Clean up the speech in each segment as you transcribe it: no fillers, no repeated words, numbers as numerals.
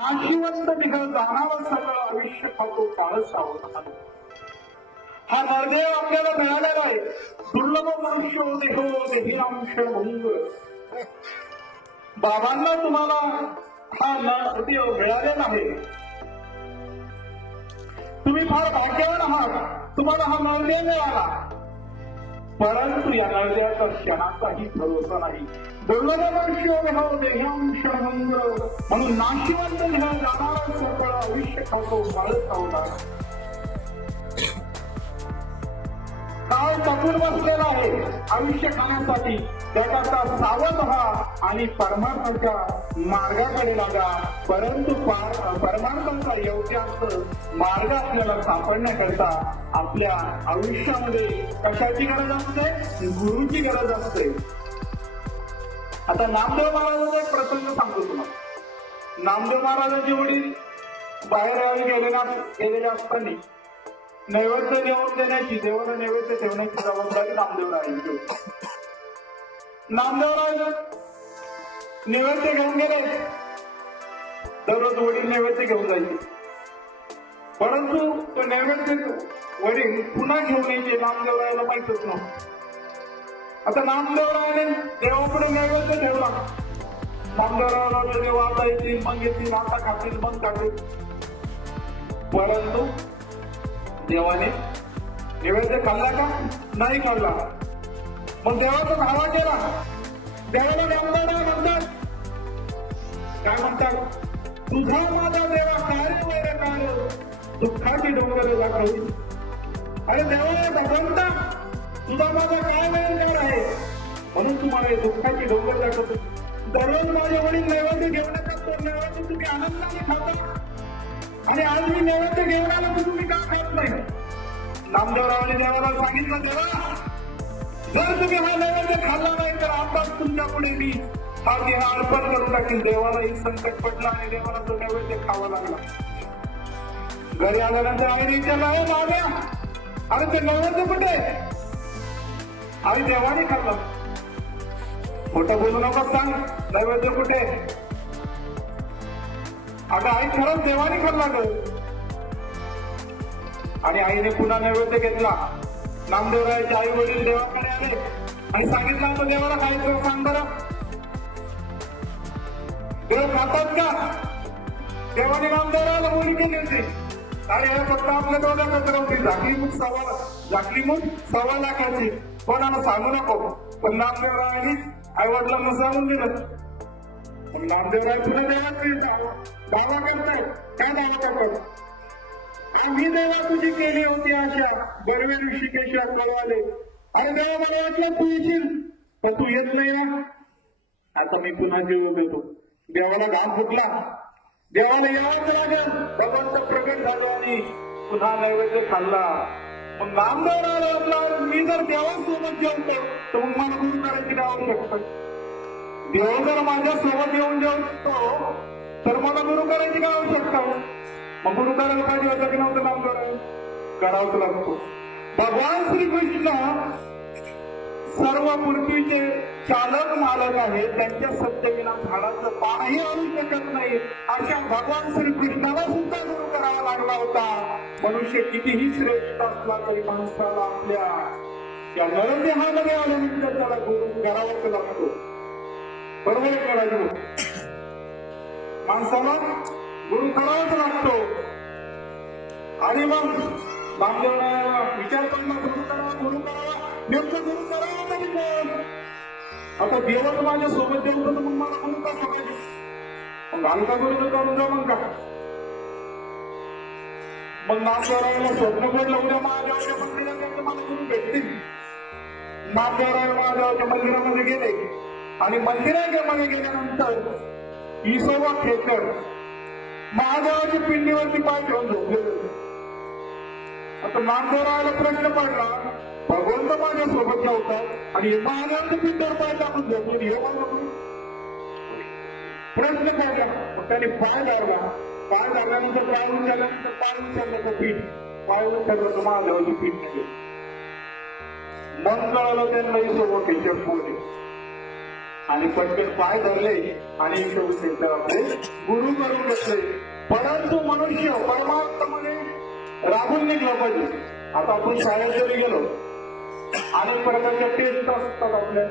नाशिवंत निघत जाणारं सगळं आयुष्य पाहतो काळच सावध. हा नरदेव आपल्याला मिळालेला आहे. दुर्लभ मनुष्य देहो देहिरांश भंग. बाबांना तुम्हाला हा नरदेव मिळालेला आहे. तुम्ही फार भाग्यवान आहात, तुम्हाला हा नरदेव मिळाला. परंतु या नरदेवाचा क्षणाचाही भरोसा नाही. दुर्लभ मनुष्य देहो देहिरांश भंग. म्हणून नाशिवंत निघत जाणारं सगळं आयुष्य पाहतो काळच सावध. काळ टपून बसलेला आहे आयुष्य खाण्यासाठी. त्याकरता सावध व्हा आणि परमार्थाच्या मार्गाकडे लागा. परंतु परमार्थाचा योग्य मार्ग आपल्याला सापडण्याकरता आपल्या आयुष्यामध्ये कशाची गरज असते? गुरुची गरज असते. आता नामदेव महाराजांचा एक प्रसंग सांगतो तुम्हाला. नामदेव महाराजांची वडील बाहेर गेलेले असताना नैवेद्य देऊन देण्याची, देवाला नैवेद्य ठेवण्याची जबाबदारी नामदेवरायांची. नामदेवराय नैवेद्य घेऊन गेले. दररोज वडील नैवेद्य घेऊन जायचे. परंतु तो नैवेद्य वडील पुन्हा घेऊन यायचे नामदेवरायाला माहितच नव्हतं. आता नामदेवरायाने देवापुढे नैवेद्य ठेवला. नामदेवरायाला देव आता येतील, मग येतील, आता खातील, मग खातील. परंतु देवाने नैवेद्य खाल्ला का? नाही खाल्ला. मग देवाचा धावा केला. देवाला नामदेवराय म्हणतात, काय म्हणतात? तुझा माझा देवा कार्य वैर कार्य दुःखाची डोंगर दाखवली. अरे देवा भगवंता, तुझा माझा काय वैर आहे म्हणून तुम्हाला दुःखाची डोंगर दाखवतो. दररोज माझे वडील नैवेद्य घेऊन येतात, तो नैवेद्य तुम्ही आनंदाने खाता आणि आज मी नैवेद्य घेऊन आलो तर तुम्ही का खात नाही? नामदेवरावाने देवाला सांगितलं, देवा जर तुम्ही हा नैवेद्य खाल्ला नाही तर आताच तुमच्या पुढे मी हा देह अर्पण करून टाकेल. देवालाही संकट पडलं आणि देवाला तो नैवेद्य खावा लागला. घरी आल्यानंतर आईने विचारलं, हो माव्या, अरे ते नैवेद्य कुठे? आणि देवाने खाल्ला. खोटं बोलू नका, सांग नैवेद्य कुठे? अगं आई खरंच देवाने खाल्ला ग. आणि आईने पुन्हा नैवेद्य घेतला. नामदेवरायाचे आई वडील देवाकडे आले आणि सांगितलं, आता देवाला खायचं सांग बरं. देव खातात का? देवाने नामदेवरायाला बोली केली होती, अरे हे फक्त आपल्या दोघांचं होती. झाकली मग 1.25 लाखाची, कोणाला सांगू नको. पण नामदेवरायाने आई वडिलांना सांगून दिलं. नामदेवराय पुन्हा देवाचे दावा करताय. काय दावा करतात? आम्ही देवा तुझी केली होती आशा, बर्वे ऋषिकेशात बोलवाले. अरे देवा, मला वाटलं तू येशील, पण तू येत नाही ना. आता मी पुन्हा जेवू देतो. देवाला घाम फुटला. देवाला यावंच लागेल. भगवंत प्रकट झालो आणि पुन्हा नैवेद्य खाल्ला. मग नामदेवरायाला वाटलं, मी जर देवासोबत जेवतो तर मग मला गुरु करायची काय आवश्यकता? देव जर माझ्या सोबत येऊन जेवतो तर मला गुरु करायची काय आवश्यकता? मग गुरु करायला पाहिजे होतं की नव्हतं? नामदेवराय करावंच लागतो. भगवान श्रीकृष्ण सर्व पृथ्वीचे चालक मालक आहे. त्यांच्या सत्तेविना झाडाचं पानही आणू शकत नाही. अशा भगवान श्रीकृष्णाला सुद्धा गुरु करावा लागला होता. मनुष्य कितीही श्रेष्ठ असला तरी माणसाला आपल्या या नरदेहामध्ये आल्यानंतर त्याला गुरु करावाच लागतो. बरोबर करायचं, माणसाला गुरु करावाच लागतो. आणि मग नामदेवरायाला विचार करला, गुरु करावा, गुरु करावा. नेमकं गुरु करावा तरी कोण? आता देवच माझ्या सोबत देऊ तर मग मला गुरु का पाहिजे? मग हलका गुरु करून जाऊ मग का? मग नामदेवरायाला स्वप्न पडलं, उद्या महादेवाच्या मंदिरात मला गुरु भेटतील. नामदेवराय महादेवाच्या मंदिरामध्ये गेले आणि मंदिरामध्ये गेल्यानंतर 20वा खेकर महादेवाच्या पिंडीवरती पाय ठेवून झोपलेले. आता नामदेवरायाला प्रश्न पडला, भगवंत माझ्या सोबत जेवतात आणि महादेवाच्या पिंडीवर पाय टाकून झोपले, हे मला प्रश्न पडला. मग त्याने पाय लावला. पाय लागल्यानंतर पाय उचलल्यानंतर पाय उचललं तर पीठ, पाय उचललं तर महादेवाची पीठ नाही. मग कळलं त्यांना 20वा खेकर आणि पटकन पाय धरले आणि शेवटी ते आपले गुरु करून घेतले. परंतु मनुष्य परमात्माने राबून निघलं पाहिजे. आता आपण शाळेत जरी गेलो, अनेक प्रकारच्या टेस्ट असतात आपल्या,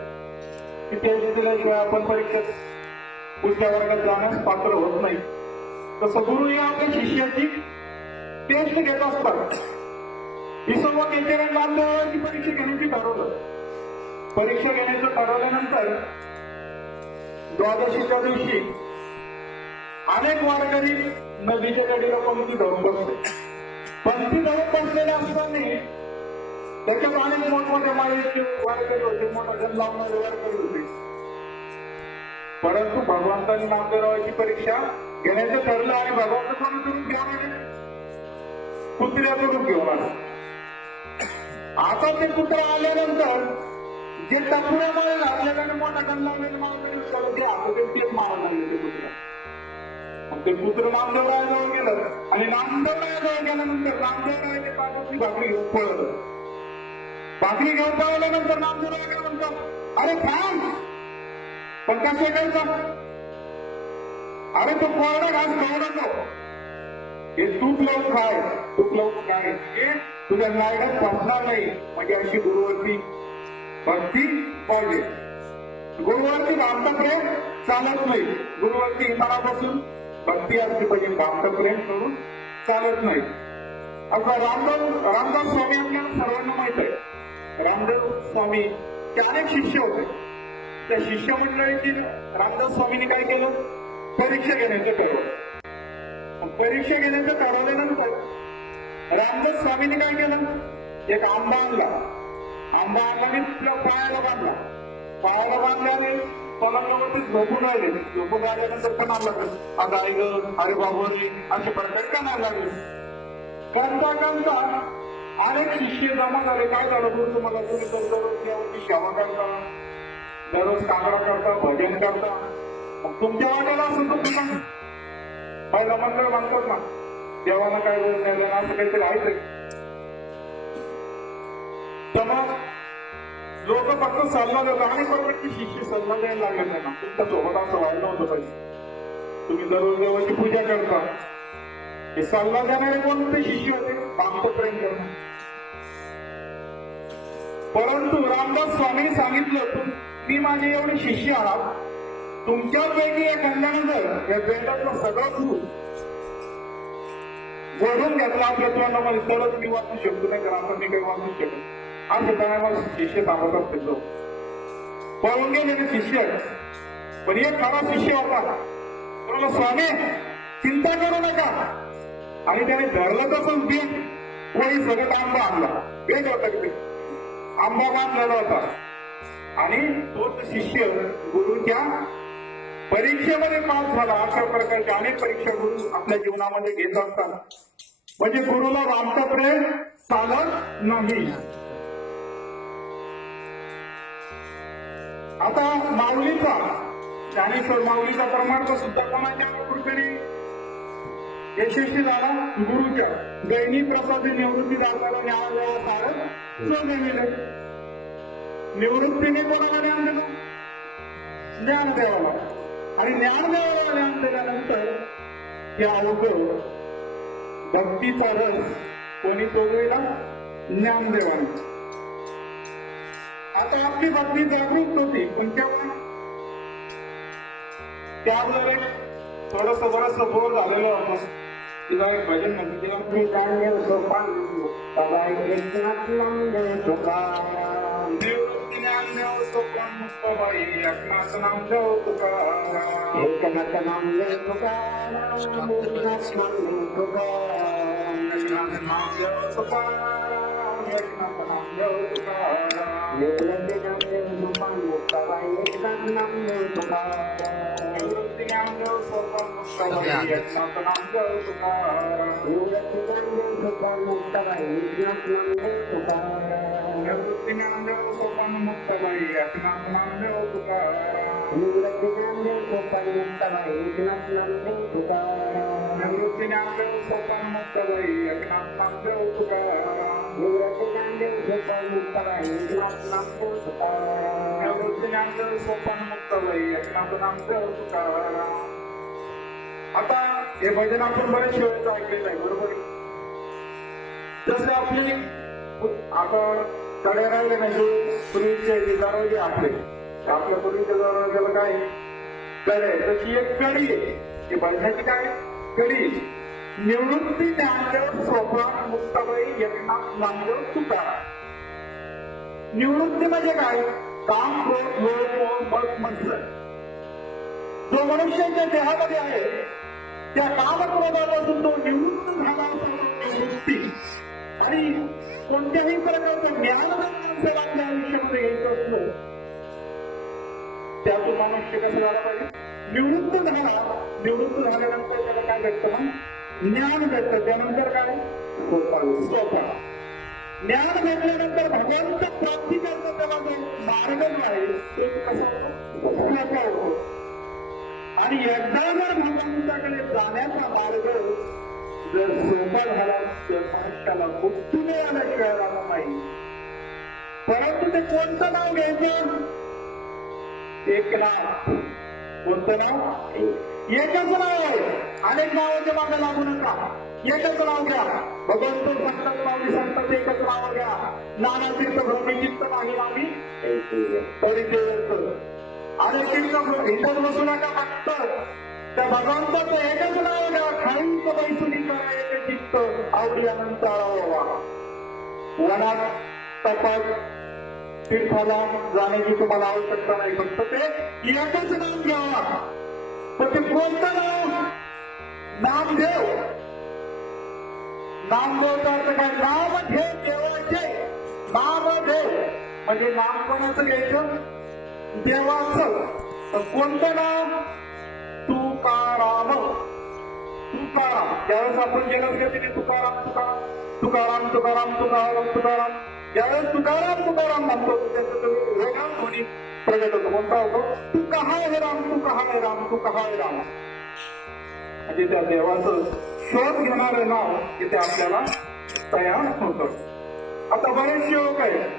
की टेस्ट दिल्याशिवाय आपण परीक्षेत पुढच्या वर्गात जाण्यास पात्र होत नाही. तसं गुरु या आपल्या शिष्याची टेस्ट घेत असतात. विसर्व केंद्रात नामदेवाची परीक्षा घेण्याची ठरवलं. परीक्षा घेण्याचं ठरवल्यानंतर द्वादशीच्या दिवशी अनेक वारकरी नदीच्या कडेला पंक्ती धरून बसले. पंक्ती धरून बसलेले असताना त्याच्यात अनेक मोठमोठ्या माळेचे वारकरी होते, मोठा जन लावणारे वारकरी होते. परंतु भगवंतांनी नामदेवाची परीक्षा घेण्याचं ठरलं आणि भगवंत कोण करून घेऊन आले? कुत्र्याकडून घेऊन आले. आता ते कुत्रा आल्यानंतर जे टकुऱ्या माळे घातलेल्याने मोठा जन लावलेले माळकरी ते हातातील माळ लागले ते कुत्रा. ते कुत्र नामदेवरायाजवळ गेलं आणि नामदेवरायाजवळ गेल्यानंतर नामदेवरायाच्या पाठीची भाकरी घेऊन पळवलं. भाकरी घेऊन पळवल्यानंतर नामदेवराय काय म्हणतात, अरे थांब, पण कसे करायचं? अरे तो कोरडा घास खाऊ नको, हे तूप लावून खाय, तूप लावून खाय, तुझ्या नायकात फसणार नाही. म्हणजे अशी गुरुवरती भक्ती पाहिजे. गुरुवरती भामटा प्रेम चालत नाही. गुरुवरती मनापासून भक्ती असली पाहिजे, भामटा प्रेम करून चालत नाही. आता रामदास स्वामी आपल्याला सर्वांना माहित आहे. रामदेव स्वामीचे अनेक शिष्य होते. त्या शिष्य मंडळीची रामदास स्वामींनी काय केलं, परीक्षा घेण्याचं ठरवलं. परीक्षा घेण्याचं ठरवल्यानंतर रामदास स्वामींनी काय केलं, एक आंबा आणला. आंबा आणला मी पायाला बांधला. पायाला बांधल्याने पलंगावरती झोपून राहिले. झोपून राहिल्यानंतर पण आणला, आता आई ग, अरे बाबू, असे प्रकार का नाही लागले. करता करता अनेक शिष्य जमा झाले. काय झालं गुरु तुम्हाला, तुम्ही दररोज देवाची सेवा करता, दररोज कांगडा करता, भजन करता, तुमच्या वाट्याला असं तुम्ही पहिला मंडळ म्हणतात ना, देवाला काय रोज नाही असं काहीतरी आहे. तर मग लोक फक्त सल्ला देतात आणि प्रकारचे शिष्य सल्ला द्यायला लागले त्यांना, तुमच्या सोबत असं व्हायला होतं पाहिजे. तुम्ही दररोज देवाची पूजा करता, हे सल्ला देणारे कोणते शिष्य होते, भामट प्रेम करणार. परंतु रामदास स्वामींनी सांगितलं, तुम्ही माझे एवढे शिष्य आहात, तुमच्यापैकी या खंडाने जर या बेंडातलं सगळं दूध जोडून घेतला आपल्या तोंडामध्ये तरच मी वाचू शकतो, नाही तर आपण मी काही वाचू शकतो. असं त्याला शिष्य सांगत असते. तो पळून गेलेले शिष्य, पण एक खरा शिष्य होता. तुम्हाला स्वामी चिंता करू नका, आणि त्याने धरलं तसं बी कोणी सगळं आंबा आणला. हेच होतं की आंबा बांधलेला होता. आणि तोच शिष्य गुरुच्या परीक्षेमध्ये पास झाला. अशा प्रकारच्या अनेक परीक्षा गुरु आपल्या जीवनामध्ये घेत असतात. म्हणजे गुरुला भामटा प्रेम चालत नाही. आता माऊलीचा, ज्ञानेश्वर माऊलीचा क्रमांक सुद्धा कोणाच्या कृपेने यशस्वी झाला, गुरुच्या. दैनी प्रसादी निवृत्ती दाखवायला ज्ञानदेवा सारं सोडविलं. निवृत्तीने कोणाला ज्ञान दिलं, ज्ञानदेवाला. आणि ज्ञानदेवाला ज्ञान दिल्यानंतर ते अवघड भक्तीचा रस कोणी सोडविला, ज्ञानदेवाने. आता आपली भक्ती जागृत होती, पण तेव्हा त्यावेळेला थोडस बरस बोर झालेलं होतं. तिला एक भजन म्हणते, निवृत्ती ज्ञानदेव सोपान मुक्ताबाई, एकनाथ नामदेव तुकाराम, एकनाथ नामदेव तुकाराम, एकनाथ नामदेव तुकाराम, एकनाथ नामदेव तुकाराम, निवृत्ती ज्ञानदेव सोपान मुक्ताबाई, एकनाथ नामदेव तुकाराम, निवृत्ती ज्ञानदेव सोपान मुक्ताबाई, एकनाथ नामदेव तुकाराम, निवृत्ती ज्ञानदेव सोपान मुक्ताबाई, एकनाथ नामदेव तुकाराम, निवृत्ती ज्ञानदेव सोपान मुक्ताबाई, एकनाथ नामदेव तुकाराम, निवृत्ती ज्ञानदेव सोपान मुक्ताबाई, एकनाथ नामदेव तुकाराम, निवृत्ती ज्ञानदेव सोपान मुक्ताबाई, एकनाथ नामदेव तुकाराम, निवृत्ती ज्ञानदेव सोपान मुक्ताबाई एकनाथ नामदेव तुकाराम निवृत्ती ज्ञानदेव सोपान मुक्ताबाई एकनाथ नामदेव तुकाराम. आता हे भजन आपण बरेच वेळेस ऐकलेलं आहे, बरोबर. जसे आपली आपण कडे राहिले म्हणजे पूर्वीचे दरवाजे आपले आपल्या पूर्वीच्या दरवाजाला काय कडे, तशी एक कडी आहे. ही भजनाची काय कडी. निवृत्ती ज्ञानदेव सोपान मुक्ताबाई एकनाथ नामदेव तुकाराम. निवृत्ती म्हणजे काय? काम, क्रोध, लोभ, मोह, मद, मत्सर जो मनुष्याच्या देहामध्ये आहे त्या कामक्रोधापासून तो निवृत्त झाला असा निवृत्ती. आणि कोणत्याही प्रकारचं ज्ञान जर माणसाला आपल्या आयुष्यामध्ये घ्यायचं असलं त्यातून मनुष्य कसं झाला पाहिजे? निवृत्त झाला. निवृत्त झाल्यानंतर त्याला काय भेटतं? मग ज्ञान भेटतं. त्यानंतर काय? स्वतः ज्ञान भेटल्यानंतर भगवंत प्राप्ती करता त्याला जो मार्ग जो आहे तो कसा सोपा होतो. आणि एकदा जर भगवंताकडे जाण्याचा मार्ग जर सोपा झाला तर मनुष्याला मुक्ती मिळाल्याशिवाय राहणार नाही. परंतु ते कोणतं नाव घ्यायचं? एकनाथ. कोणतं नाव? एकच नाव आहे. अनेक नावाच्या मागे लागू नका. एकच नाव घ्या. भगवंत संत माऊली संत एकच नाव घ्या. नानातीर्थ भ्रमचित्त नाही आम्ही परिचय. आणि तीर्थ हिंदत बसू नका. फक्त त्या भगवंताचं एकच नाव घ्या. खाईच बैसुनी करा एक चित्त आवडी अनंत आळावा. वनात तपास तीर्थाला जाण्याची तुम्हाला आवश्यकता नाही. फक्त ते एकच नाम घ्यावा. पण ते कोणतं नाव? नामदेव. नामदेवचा अर्थ काय? नाम घे देवाचे. नामदेव म्हणजे नाम कोणाचं घ्यायचं? देवाचं. तर कोणतं नाव? तुकाराम. तुकाराम. ज्यावेळेस आपण गेलं घेतले तुकाराम तुकाराम तुकाराम तुकाराम तुकाराम तुकाराम ज्यावेळेस तुकाराम तुकाराम म्हणतो त्याचं वेगळा ध्वनी प्रगट होतो. कोणता होतो? तू कहा है राम, तू कहा है राम, तू कहा है राम. म्हणजे त्या देवाचं शोध घेणारं नाव तिथे आपल्याला तयार होतं. आता बरेचसे लोक आहेत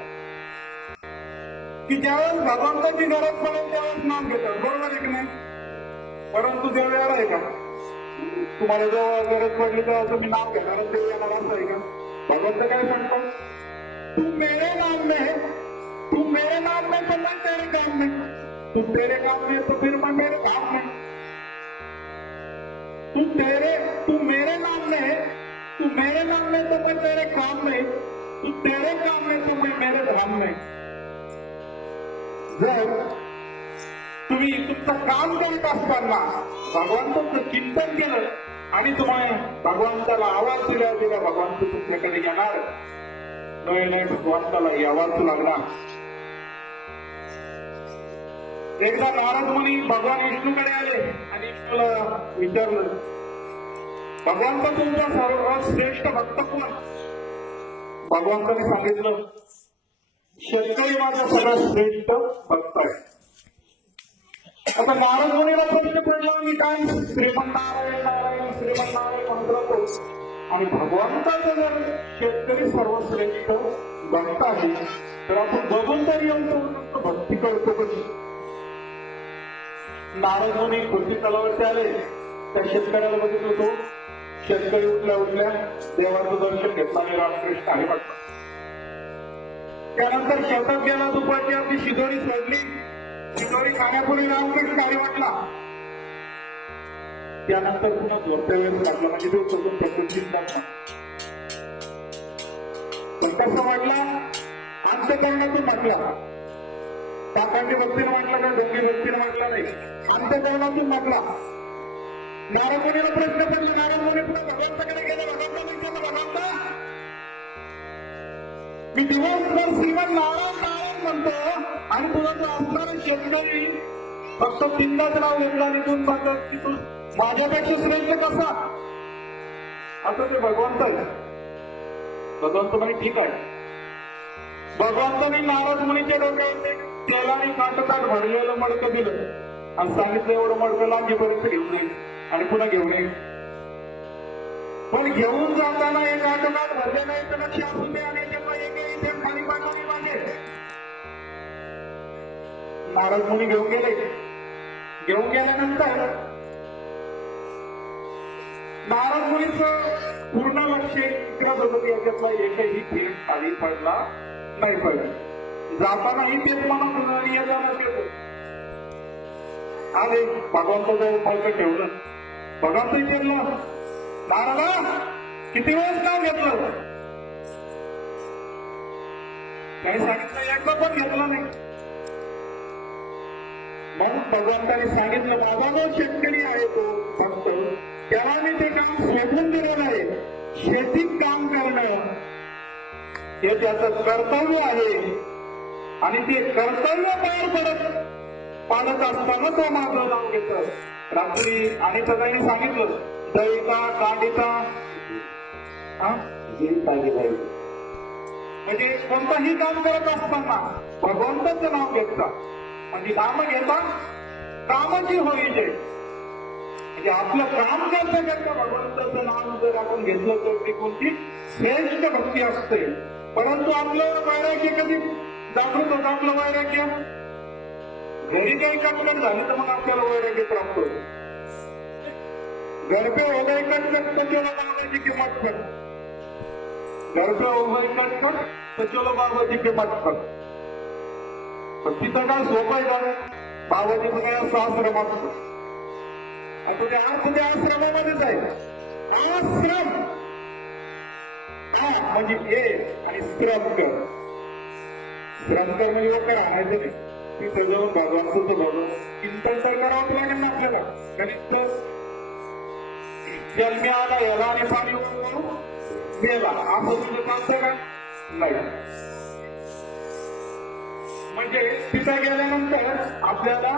की ज्यावेळेस भगवंताची गरज पडेल त्यावेळेस नाम घेतात, बरोबर आहे की नाही? परंतु देव वेळा आहे का? तुम्हाला जेव्हा गरज पडली तेव्हा तुम्ही नाव घेणार देव येणार असं आहे का? भगवंत काय सांगतो? तू मेरे नाम में है, तू मेरे नाम में तो मैं तेरे काम में, तू तेरे काम में तो फिर मैं मेरे काम में. तू मेरे नाम में है, तू मेरे नाम में तो मैं तेरे काम में, तू तेरे काम में तो मैं मेरे धाम में. जर तुम्ही तुमचं काम करत असताना भगवंताचं चिंतन केलं आणि तुम्हाला भगवंताला आवाज दिला भगवंत तुमच्याकडे येणार. नाही भगवंताला यावाच लागणार. एकदा नारद मुनी भगवान विष्णूकडे आले आणि विष्णूला विचारलं, भगवंत तुमचा सर्वश्रेष्ठ भक्त कोण? भगवंताने सांगितलं, शेतकरी माझा सगळ्यात श्रेष्ठ भक्त आहे. आता नारद मुनीला प्रश्न पडला, मी काय श्रीमंतनारायण नारायण श्रीमंतनारायण म्हणत राहतो आणि भगवंताचा जर शेतकरी सर्वश्रेष्ठ भक्त आहे तर आपण बघून तरी येऊन भक्ती करतो कधी? नारद मुनी खुर्ची तलावरती आले, त्या शेतकऱ्याला बघत होतो. शेतकरी उठल्या देवाचं दर्शन घेतलं आणि रामकृष्ण आहे वाटतं. त्यानंतर शेतात गेला, दुपारची आपली शिदोरी सोडली. शिदोरी खाण्यापूर्वी रामकृष्ण हरी वाटला. त्यानंतर पुन्हा झोपत्या वेळेस लागला, म्हणजे तो सोडून त्याचं चिंता नाही. पण कसं वाटला? अंतःकरणातून म्हटला. काकांची भक्तीनं म्हटलं का डोंगी भक्तीनं म्हटला नाही, अंतःकरणातून म्हटला. नारद मुनीला प्रश्न पडले. नारद मुनी पुन्हा भगवंताकडे गेले. भगवंताने विचारलं, भगवंता मी दिवसभर श्रीमन नारायण नारायण म्हणतो आणि तुला तो असणारा शेतकरी फक्त तीनदाच नाव घेतला निघून सांगत की तू माझ्यापेक्षा श्रेष्ठ कसा? आता ते भगवंत आहे. भगवंत म्हणे ठीक आहे. भगवंताने नारद मुनीच्या डोक्यावर तेलाने काटतात भरलेलं मडकं दिलं आणि सांगितलं एवढं मडकं लांबीपर्यंत घेऊन येईल आणि पुन्हा घेऊन येईल. पण घेऊन जाताना एक आटोकात भरले नाही तर लक्ष असून दे आणि इथे खाली पाडणारी मागे नारद मुनी घेऊन गेले. घेऊन गेल्यानंतर नारद मुनीचं पूर्ण लक्ष इकडे बघत याच्यातला एकही थेट खाली पडला नाही पडला. जातानाही तेच म्हणत आणि येताना तेच आले. भगवंताचं पळकं ठेवलं. भगवंत विचारलं नारदा किती वेळेस नाव घेतलं? काही सांगितलं एकदा पण घेतलं नाही. मग भगवंताने सांगितलं माझा जो शेतकरी आहे तो भक्त त्याला मी ते काम सोडून दिलेलं आहे. शेतीत काम करणं हे त्याचं कर्तव्य आहे आणि ते कर्तव्य पाडत असताना तो माझं नाव घेतलं. रात्री आणि सगळ्यांनी सांगितलं दळीचा कांडीचा म्हणजे कोणतंही काम करत असताना भगवंताचं नाव घेतलं म्हणजे काम घेता कामाची होईल म्हणजे आपलं काम करता करता भगवंताचं नाव जर आपण घेतलं तर ती कोणती श्रेष्ठ भक्ती असते. परंतु आपलं वैराग्य कधी जागृत होतं. आपलं वैराग्य घरी काही कटकट झाली तर मग आपल्याला वैराग्य प्राप्त होतं. घर पे हो गई कटकट तो चलो बाबा जी की मत कर. घर पे हो गई कटकट तो चलो बाबा जी की मत कर. पण तिथं काय सोपं आहे का? बाबाजी तुम्ही आश्रमात आता ते अर्थ त्या आश्रमामध्येच आहे. आश्रम म्हणजे हे आणि श्रम कर. श्रम कर म्हणजे करा नाही तरी तिथं जाऊन भगवानचं भगवान चिंतन तर करावंच लागेल ना आपल्याला. गणित जन्मी आला याला आणि पाणी गेला असं तुझं चालतं का? नाही. म्हणजे तिथं गेल्यानंतर आपल्याला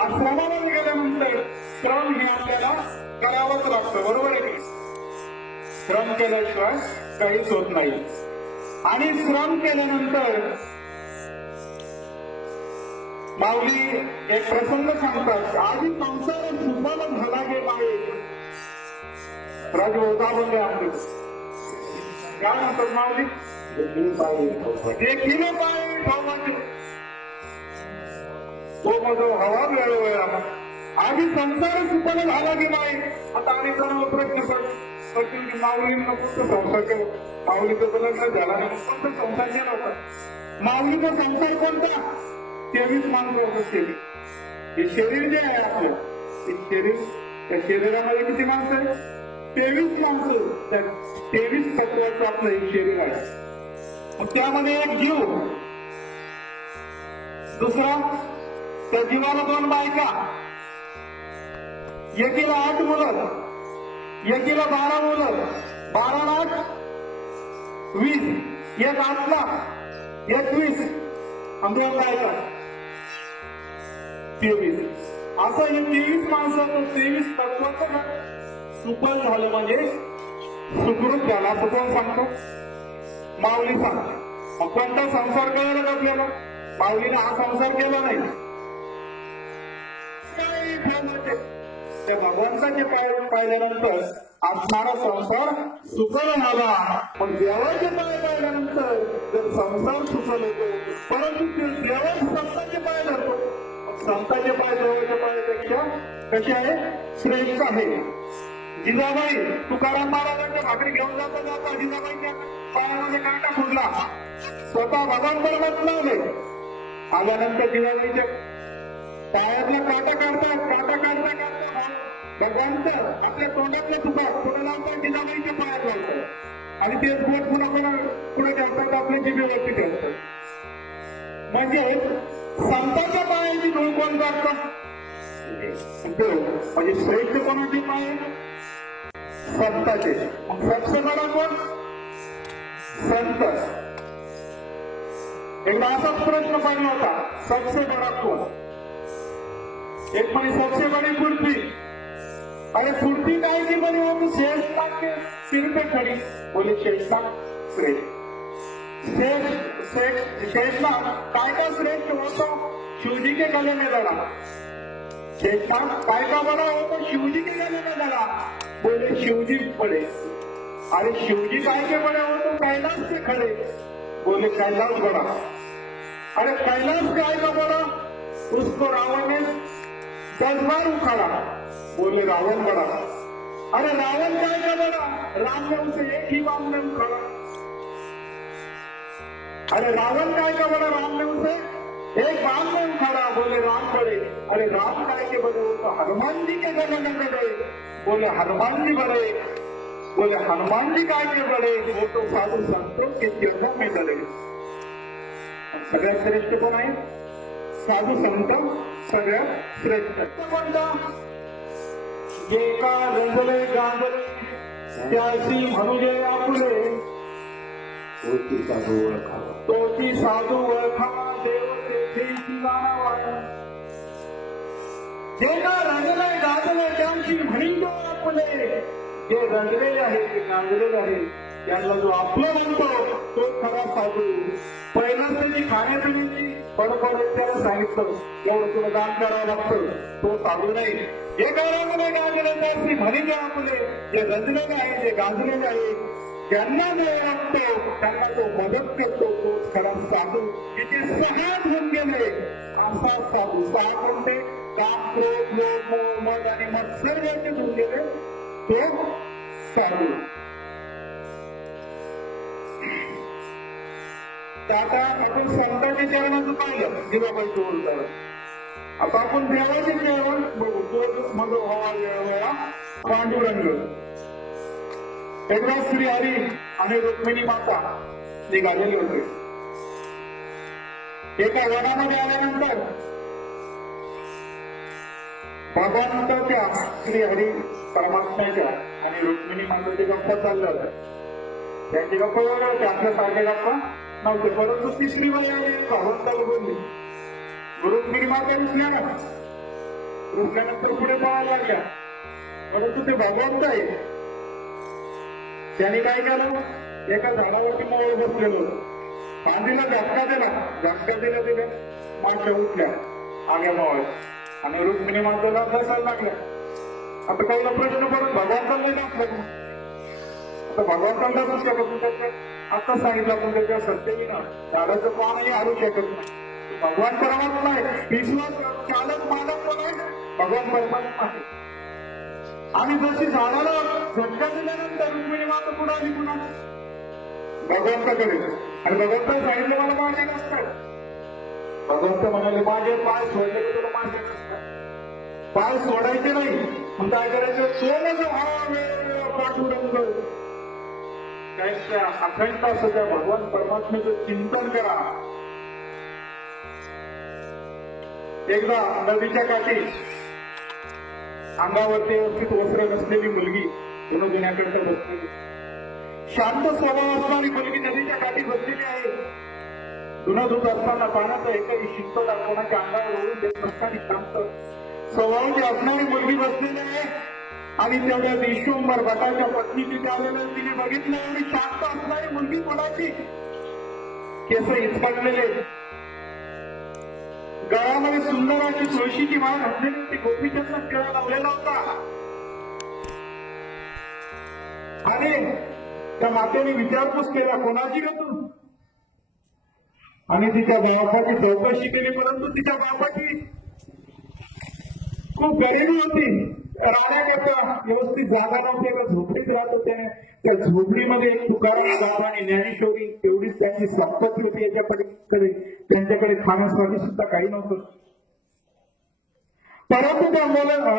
आश्रमामध्ये गेल्यानंतर श्रम हे आपल्याला करावंच लागतं. बरोबर आहे की? श्रम केल्याशिवाय काहीच होत नाही. आणि श्रम केल्यानंतर माऊली एक प्रसंग सांगतात. आधी संसार सुखाला झाला गेला आहे. राजभोगा म्हणजे आपले काय म्हणतात माऊली देखील पाय भावाचे तो मग हवा वेळोवेळा आधी संसार सुखाला झाला गेला आहे. आता आम्ही जण प्रश्न करतील की माऊलींना कोणतं संसार केला? माऊलीचं लग्न झाला नाही कोणतं संसार केला होता? माऊलीचा संसार कोणता? 23 माणसं केली. हे शरीर जे आहे आपलं ते शरीर त्या शरीरामध्ये किती माणसं आहे? 23 माणसं. त्या 23 तत्वाचं आपलं हे शरीर आहे. त्यामध्ये एक जीव, दुसरा त्या जीवाला 2 बायका, एकीला 8 मुलं, एकीला 12 मुलं, 12 8 20, एक 8ला 21 आणि 2 बायका 23. असं हे 23 माणसाचं 23 तत्वाचं सुफल झालं म्हणजे सुखरूप झाला असं कोण सांगतो? माऊली सांगतो. मग कोणता संसार करायला आपल्याला? माऊलीने हा संसार केला नाही. त्या भगवंताचे पाय पाहिल्यानंतर असणारा संसार सुखल झाला. पण देवाचे पाय पाहिल्यानंतर जर संसार सुखल होतो परंतु ते देवाच संतांचे पाय धरतो. संतांचे पाय देवाच्या पायापेक्षा कसे आहे? श्रेष्ठ आहे. जिजाबाई तुकाराम महाराजांच्या भाकरी घेऊन जाता जाता जिजाबाईंच्या पायामध्ये कांटा फुटला. स्वतः भगवान मत लावले. आल्यानंतर जिजाबाईच्या पायातला काटा काढता भगवंत आपल्या तोंडातलं तुपात पुढे लावतात जिजाबाईच्या पायात लावतात आणि तेच बोट पुन्हा पुढे ठेवतात आपल्या जिभेवरती ठेवतात. म्हणजे संतांच्या पायाची धूळ कोण काढतात? म्हणजे श्रेष्ठ कोणाचे पाय? संताचे. सबसे बडा कोण? संत. एकदा असाच प्रश्न पडला होता, सबसे बडा कोण? एक म्हणे सबसे बड़ी कुर्ती. अरे कुर्ती काय की बनी होती? शेषनाग के सिर पे खड़ी. बोले शेषनाग श्रेष्ठ. शेषनाग काय का श्रेष्ठ होता? शिवजी के गले में लड़ा. शेषनाग काय का बड़ा होता? शिवजी के गले में लड़ा. बोले शिवजी बड़े. अरे शिवजी काय के बड़ा हो तो कैलाश से खड़े, बोले कैलाश बड़ा। अरे कैलाश काय का बड़ा, उसको रावण ने 10 बार उखाड़ा, बोले रावण बड़ा। अरे रावण काय का बड़ा, राम ने उसे एक ही बार में उखाड़ा। अरे रावण काय का बड़ा, राम ने उसे एक बार में उखाड़ा, बोले राम बड़े। अरे राम काय के बड़े हो तो हनुमान जी के गले में बड़े, बोले हनुमान जी बड़े। बोले हनुमान जी काय के बड़े, वो तो साधु संतों के चरणों में डरे। सगळ्यात श्रेष्ठ कोण आहे? साधू संत सगळ्यात श्रेष्ठ कोणता? जे का रंगले गांजले त्याशी म्हणूजे आपुले, तोची साधू ओळखा, तोची साधू ओळखा देव तेथेची जाणावा। जे का रंगले गांजले त्याशी म्हणूजे आपुले, जे रंगलेले आहे ते गांजलेले आहे त्यांना जो आपलं म्हणतो तो खरा साधू। पहिला त्यांनी खाण्यापिण्याची बडबड त्याला सांगितलं एवढं तुला दान करावं लागतं, तो साधू नाही। जे गांजलेले गांजले त्याशी म्हणूजे आपुले, जे रंगलेले आहे जे गांजलेले आहे त्यांना जो ओळखतो त्यांना तो मदत करतो तोच खरा साधू। जिथे 6 गुण गेले असा साधू। 6 कोणते? काम, क्रोध, लोभ, मोह, मद आणि मत्सर याचे गुण गेले तो साधू। आता आपण संतांच्या चरणाचं पाहिलं दिवाबाईचं बोलताना, आता आपण देवाचे जेवण बघू। तो मग व्हावा पांडुरंग। एकदा श्री हरी आणि रुक्मिणी माता निघालेले होते। एका वनामध्ये आल्यानंतर भगवंताच्या श्री हरी परमात्म्याच्या आणि रुक्मिणी मातेचे गप्पा चालल्या होत्या। त्यांची गप्पा वेगळ्या होत्या, आपल्यासारख्या गप्पा नव्हते। परंतु तिसरी बाई आली भगवंताला बोलली, रुक्मिणी माता रुसल्या ना, रुसल्यानंतर पुढे पळायला लागल्या। परंतु ते भगवंत आहे, त्याने काय केलं, एका झाडावरती मोळ बसलेलो फांदीला झटका दिला, झटका दिल्या माणसं उठल्या आग्या मावळ आणि रुक्मिणी मातेला बसायला लागल्या। आता पहिला प्रश्न पडत भगवंताला नाही टाकलं, आता भगवंताला बसू शकत नाही। आता सांगितलं आपण त्याच्या सत्तेने ना झाडाचं पानही हलू शकत नाही। भगवान परमात्मा आहे, विश्वास चालक मालक पण आहे, भगवान परमात्मा आहे। आणि जशी झाडाला झटका दिल्यानंतर रुक्मिणी माता पुढे आली पुन्हा भगवंताकडे आणि भगवंत सांगितलं मला माझे नसतात। भगवंत म्हणाले माझे पाय सोडले की तुला माझे नसतात। पाय सोडायचे नाही मग काय करायचं? सोमच हा पांडुरंग त्यांच्या अखंड असं त्या भगवान परमात्म्याचं चिंतन करा। एकदा नदीच्या काठी अंगावरती व्यवस्थित वस्त्र नसलेली मुलगी धुणं धुण्याकरता बसलेली, शांत स्वभाव असणारी मुलगी नदीच्या काठी बसलेली आहे। धुणं धुत असताना पाण्याचा एकही शिंपडा कोणाच्या अंगावर ओढून देत नसताना शांत स्वभावाची असणारी मुलगी बसलेली आहे। आणि तेवढ्या विश्वंभर भटाच्या पत्नी तिथे आलेल्या तिने बघितलं एवढी शांत असणारी मुलगी कोणाची, केस हिचपडलेले, गळ्यामध्ये सुंदर अशी तुळशीची माळ घातलेली होती, गोपीचंद टिळा लावलेला होता। आणि त्या मातेने विचारपूस केला कोणाची ग तू? आणि तिच्या बापाची चौकशी केली, परंतु तिच्या बापाची खूप गरिबी होती, राहण्याकरता व्यवस्थित जागा नव्हती, झोपडीत राहत होते। त्या झोपडीमध्ये तुकाराम बाबा आणि ज्ञानेश्वरी एवढीच त्यांची संपत्ती होती। याच्याकडे त्यांच्याकडे खाण्यासाठी सुद्धा काही नव्हतं। परंतु त्या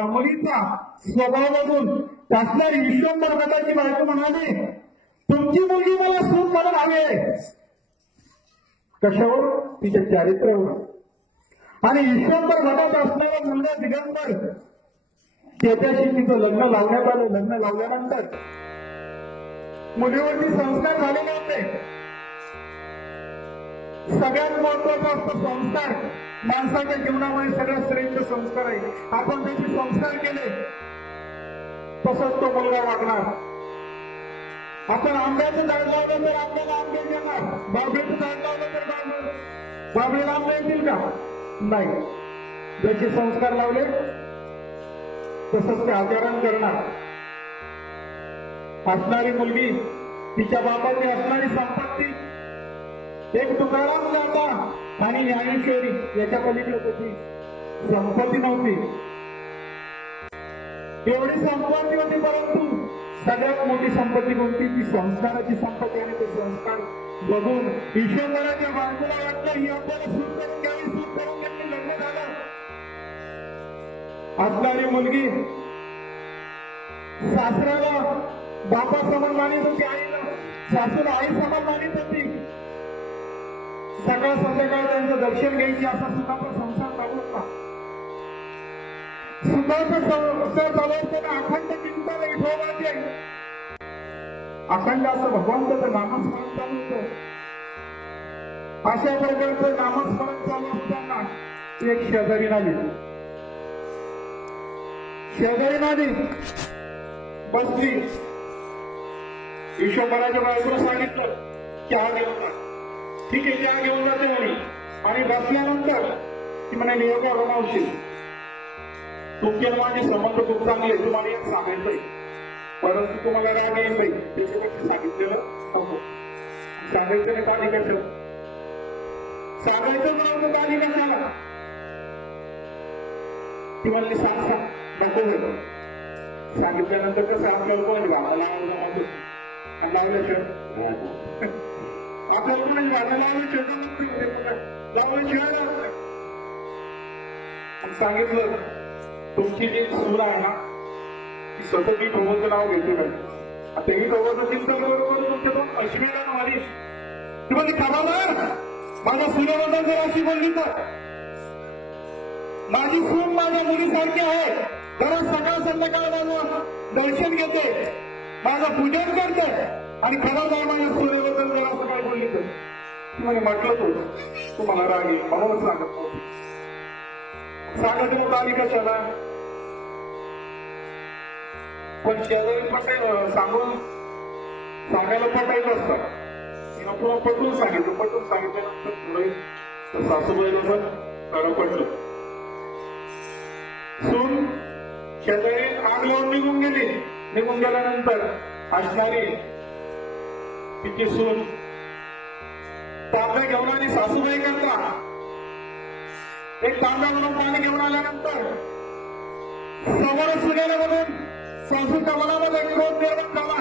मुलीचा स्वभाव बघून असणारी विश्वंभर भटाची बायको म्हणाली तुमची मुलगी मला सून म्हणून हवे। कशावर? तिच्या चारित्र्यावर। आणि विश्वंभर भटात असणारा मुलगा दिगंबर त्याच्याशी तिचं लग्न लावण्यात आलं। लग्न लावल्यानंतर मुलीवरती संस्कार झालेले होते। सगळ्यात महत्वाचा असतो संस्कार, माणसाच्या जीवनामध्ये सगळ्यात श्रेष्ठ संस्कार आहे। आपण त्याचे संस्कार केले तसंच तो मुलगा वागणार। आपण आंब्याचं झाड लावलं तर आंब्याला आंबे येणार, बाबळीचं झाड लावलं तर बाबळीला आंबे येतील का? नाही। जसे संस्कार लावले तसंच ते आचरण करणार। असणारी मुलगी, तिच्या बापाची असणारी संपत्ती, एक तुकाराम दादा आणि ज्ञानेश्वरी याच्या पलीकडे त्याची संपत्ती नव्हती. एवढी संपत्ती होती, परंतु सगळ्यात मोठी संपत्ती कोणती? ती संस्काराची संपत्ती. आणि ते संस्कार बघून ईश्वराच्या बाजूला वाटलं ही आपल्याला सूट करून घ्यावी. सूट करून त्यांनी लग्न झालं. असणारी मुलगी सासऱ्याला बापा समान मानित होती, आईला सासूला आई समान मानित होती. सकाळ संध्याकाळ त्यांचं दर्शन घ्यायची, असा सुखाचा संसार चालू होता. सुखाचा संसार चालू असताना अखंड चिंता विठोबाची अखंड असं भगवंताचं नामस्मरण चालू होतं. अशा प्रकारचं नामस्मरण चालू असताना एक शेजारी नाली बसली. ईश्वराच्या बाजूला सांगितलं चहा घेऊन जा. ठीक आहे, चहा घेऊन जाते म्हणे. आणि बसल्यानंतर ती म्हणाली, योगा बनवशील, तुमचे माझे संबंध खूप चांगले, तुम्हाला एक सांगायचंय, परंतु तुम्हाला राग येईल नाही, त्याच्यापेक्षा सांगितलेलं नको. सांगायचं नाही पाणी कसं सांगायचं म्हणून पाणी कशाला. ती म्हणली सांग सांग नको होतं. सांगितल्यानंतर कसं आपल्याला कोण गावाला लावल्याशिवाय आपल्याला कोणी गावाला लावल्याशिवाय सांगितलं, तुमची जी सूर आहे ना, ती सतत विठोबाचं नाव घेते नाही. आता विठोबाचं चिंतन बरोबर तुमच्या दोन अश्विना मारी. ती म्हणजे खबरदार, माझ्या सूर्याबद्दल जर अशी बोलली तर माझी सून माझ्या मुलीसारखी आहे. जरा सकाळ संध्याकाळ माझं दर्शन घेते, माझं पूजन करते, आणि खबरदार माझ्या सूर्याबद्दल जर असं काय बोलली तर म्हणे म्हटलं तुम्हाला राग येईल म्हणूनच सांगत मग आली कशाला. पण शेजारी पण सांगायला पटायचं असतं. पुन्हा पटवून सांगितल्यानंतर थोडं सासूबाईला पण खरं पडलं. सून शेजारी आग लावून निघून गेल्यानंतर असणारी तिची सून तांब्या घेऊन आली सासूबाई करता. एक तांब्या म्हणून पाणी घेऊन आल्यानंतर समोर सुनेला बघून सासूच्या मनामध्ये क्रोध निर्माण झाला.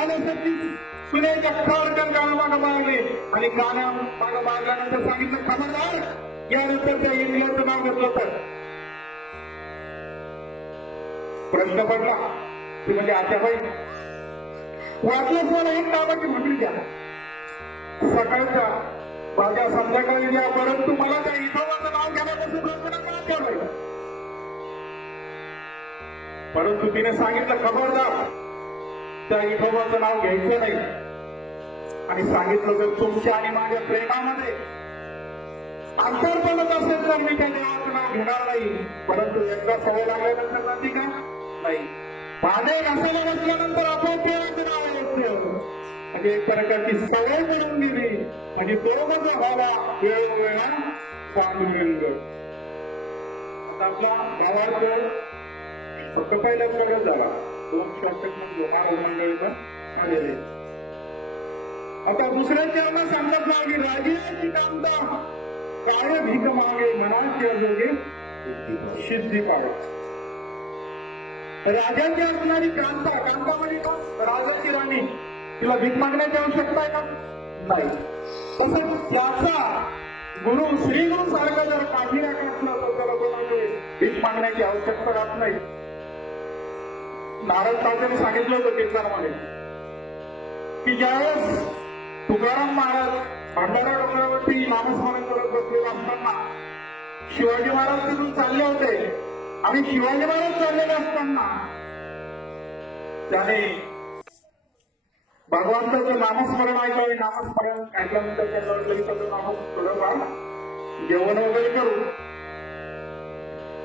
आल्यासाठी सुनेच्या खारकन गाणं मागं मारले आणि गाणं मागं मारल्यानंतर सांगितलं, खबरदार यानंतर त्या इंग्लंडचं नाव घेतलं तर. प्रश्न पडला. ती म्हणजे आत्याबाई, वाटलंच मला एक नावाची भाकरी द्या, सकाळच्या माझ्या संध्याकाळी द्या, परंतु मला त्या विठोबाचं नाव घेण्यापासून मला ठेवलंय. परंतु तिने सांगितलं, खबरदार त्या विठोबाचं नाव घ्यायचं नाही. आणि सांगितलं, जर तुमच्या आणि माझ्या प्रेमामध्ये अंतर पडत असेल तर मी त्या देवाचं नाव घेणार नाही. परंतु एकदा सवय लागल्यानंतर जाते का नाही. भांडे घासायला नसल्यानंतर आपण देवाचं नाव घेतलं म्हणजे एक प्रकारची सवय मिळून गेली. आणि बरोबर झाला वेळोवेळा सांगून गेलं. आता आपल्या गावाचं फक्त पहिल्याच प्रगत झाला. 2 शॉर्टकट मंडळीचं आलेले. आता दुसऱ्यांची आम्हाला सांगत नाव की राजेची कामदा काय भीक मागे मनाच्या जोगे सिद्धी पाव. राजाची असणारी कांता म्हणजे राजाची राणी, तिला भीक मागण्याची आवश्यकता आहे का? नाही. तसंच त्याचा गुरु श्रीगुरु सारखा जर काठीला काढला तर त्याला कोणाकडे भीक मागण्याची आवश्यकता राहत नाही. नारद तात्याने सांगितलं होतं कीर्तनामध्ये की ज्यावेळेस तुकाराम महाराज भंडारा डोंगरावरती नामस्मरण करत बसलेला असताना शिवाजी महाराज तिथून चालले होते. आणि शिवाजी महाराज चाललेले असताना त्याने भगवंताचं नामस्मरण ऐकावे. नामस्मरण ऐकल्यानंतर त्यांना वाटलं की त्याचं नाम थोडंफार जेवण वगैरे करू.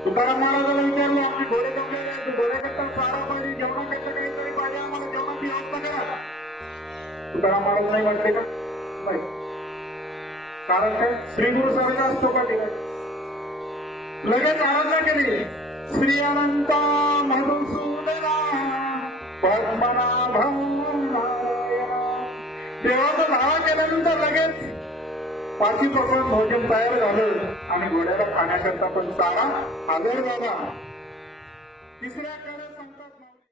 तुकाराम महाराजाला विचारलं, आम्ही घोडे जमलेले, घोडे करता चारा पाहिजे, जेवणाकरता काहीतरी पाहिजे, आम्हाला जेवणाची व्यवस्था करा. तुकाराम महाराज नाही म्हटले का? नाही. कारण काय? श्रीगुरु सारखा असतो का तिला? लगेच आराधना केली. श्री अनंता मधुसूदना पद्मनाभं देवाचा धावा केल्यानंतर लगेच पाचीपासून भोजन तयार झालं आणि घोड्याला खाण्याकरता पण चारा हजर झाला. तिसऱ्या